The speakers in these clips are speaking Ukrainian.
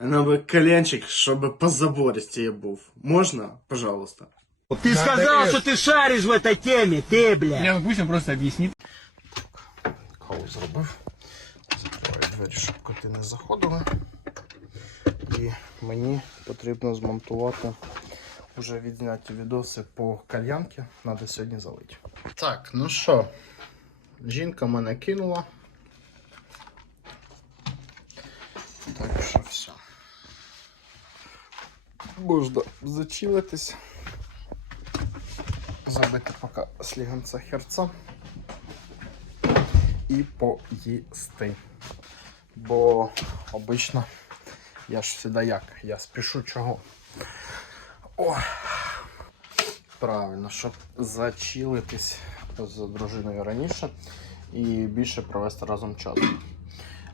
Ну би коленчик, щоб позабористее був. Можна, пожалуйста? Ты сказал, что ты шаришь в этой теме, ты, бля. Я пусть он просто объяснит. Каву зробив. Закриваю двері, щоб коти не заходили. І мені потрібно змонтувати вже відзняті відоси по кальянки. Надо сьогодні залити. Так, ну що, жінка мене кинула. Можна зачилитись. Забити поки сліганця херця і поїсти. Бо обично я ж сюди як? Я спішу чого. О! Правильно, щоб зачилитись з дружиною раніше і більше провести разом час.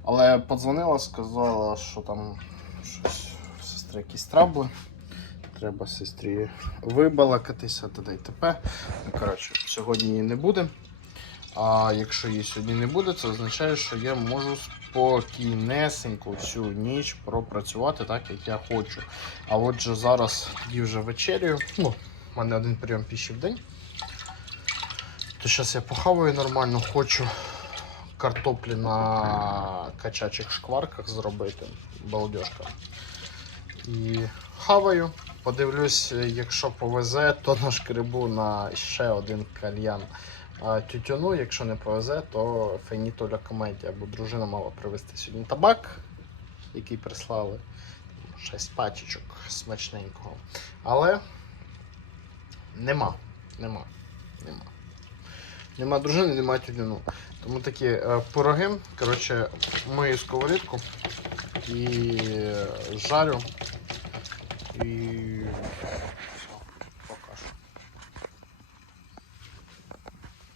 Але подзвонила, сказала, що там щось сестри якісь трабли. Треба сестрі вибалакатися, т.д. і т.п. Ну, Коротше, сьогодні її не буде. А якщо її сьогодні не буде, це означає, що я можу спокійнесенько всю ніч пропрацювати так, як я хочу. А отже, зараз тоді вже вечерю. Ну, в мене один прийом піші в день. То зараз я похаваю нормально, хочу картоплі на качачих шкварках зробити. Балдежка. І хаваю. Подивлюсь, якщо повезе, то нашкребу на ще один кальян тютюну. Якщо не повезе, то фенітоля комедія, бо дружина мала привезти сьогодні табак, який прислали. Шість пачечок смачненького. Але нема. Нема. Нема. Нема дружини, нема тютюну. Тому такі е, пироги. Коротше, мию сковорідку і е, жарю. Büyük.